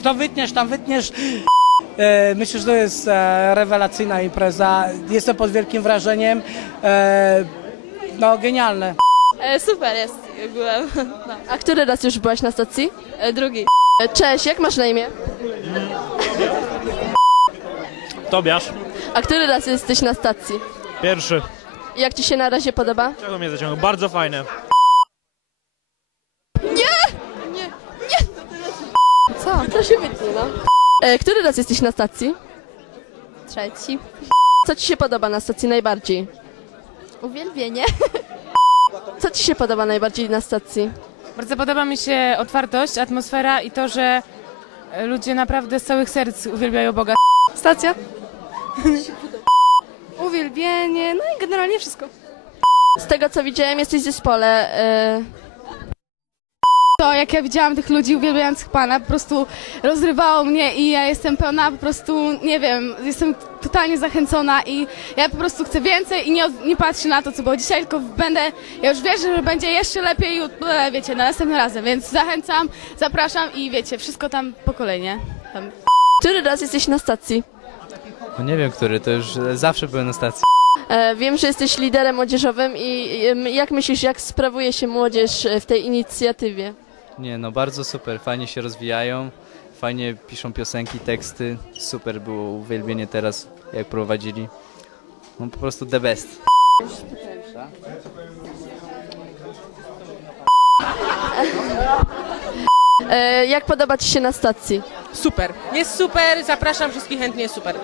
to wytniesz, tam wytniesz. Myślę, że to jest rewelacyjna impreza. Jestem pod wielkim wrażeniem. No, genialne. Super jest, byłem. No. A który raz już byłaś na stacji? Drugi. Cześć, jak masz na imię? Tobiasz. A który raz jesteś na stacji? Pierwszy. Jak ci się na razie podoba? Czego mnie zaciągnął? Bardzo fajne. Co? To się wytnie, no. Który raz jesteś na stacji? Trzeci. Co ci się podoba na stacji najbardziej? Uwielbienie. Co ci się podoba najbardziej na stacji? Bardzo podoba mi się otwartość, atmosfera i to, że ludzie naprawdę z całych serc uwielbiają Boga. Stacja. Uwielbienie, no i generalnie wszystko. Z tego co widziałem, jesteś w zespole. To jak ja widziałam tych ludzi uwielbiających Pana, po prostu rozrywało mnie i ja jestem pełna po prostu, nie wiem, jestem totalnie zachęcona i ja po prostu chcę więcej i nie patrzę na to, co było dzisiaj, tylko ja już wierzę, że będzie jeszcze lepiej, wiecie, na następnym razem, więc zachęcam, zapraszam i wiecie, wszystko tam po kolei, nie? Tam. Który raz jesteś na stacji? No nie wiem, który, to już zawsze byłem na stacji. Wiem, że jesteś liderem młodzieżowym i jak myślisz, jak sprawuje się młodzież w tej inicjatywie? Nie, no bardzo super, fajnie się rozwijają, fajnie piszą piosenki, teksty, super było uwielbienie teraz, jak prowadzili. No po prostu the best. Jak podoba ci się na stacji? Super. Jest super, zapraszam wszystkich chętnie, jest super.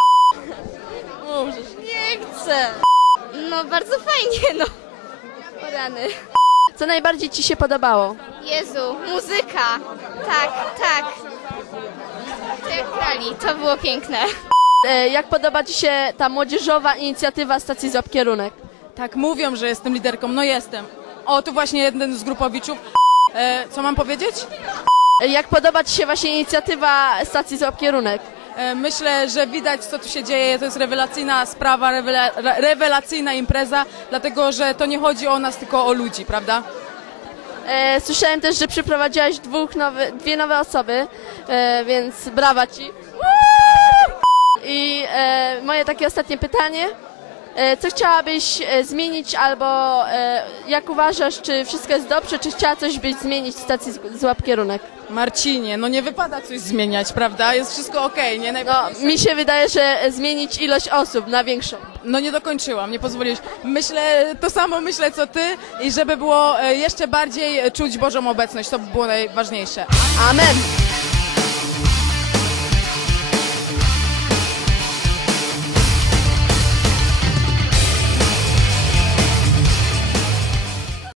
Nie chcę. No bardzo fajnie, no. O rany. Co najbardziej ci się podobało? Jezu, muzyka. Tak, tak. To jak grali, to było piękne. Jak podoba ci się ta młodzieżowa inicjatywa stacji Złap Kierunek? Tak, mówią, że jestem liderką. No jestem. O, tu właśnie jeden z grupowiczów. Co mam powiedzieć? Jak podoba ci się właśnie inicjatywa stacji Złap Kierunek? Myślę, że widać, co tu się dzieje. To jest rewelacyjna sprawa, rewelacyjna impreza, dlatego, że to nie chodzi o nas, tylko o ludzi, prawda? Słyszałem też, że przyprowadziłaś dwie nowe osoby, więc brawa ci. I moje takie ostatnie pytanie. Co chciałabyś zmienić albo jak uważasz, czy wszystko jest dobrze, czy chciała byś zmienić w stacji Złap Kierunek? Marcinie, no nie wypada coś zmieniać, prawda? Jest wszystko okej, nie? No, mi się wydaje, że zmienić ilość osób na większą. No nie dokończyłam, nie pozwoliłeś. To samo myślę co ty i żeby było jeszcze bardziej czuć Bożą obecność, to by było najważniejsze. Amen!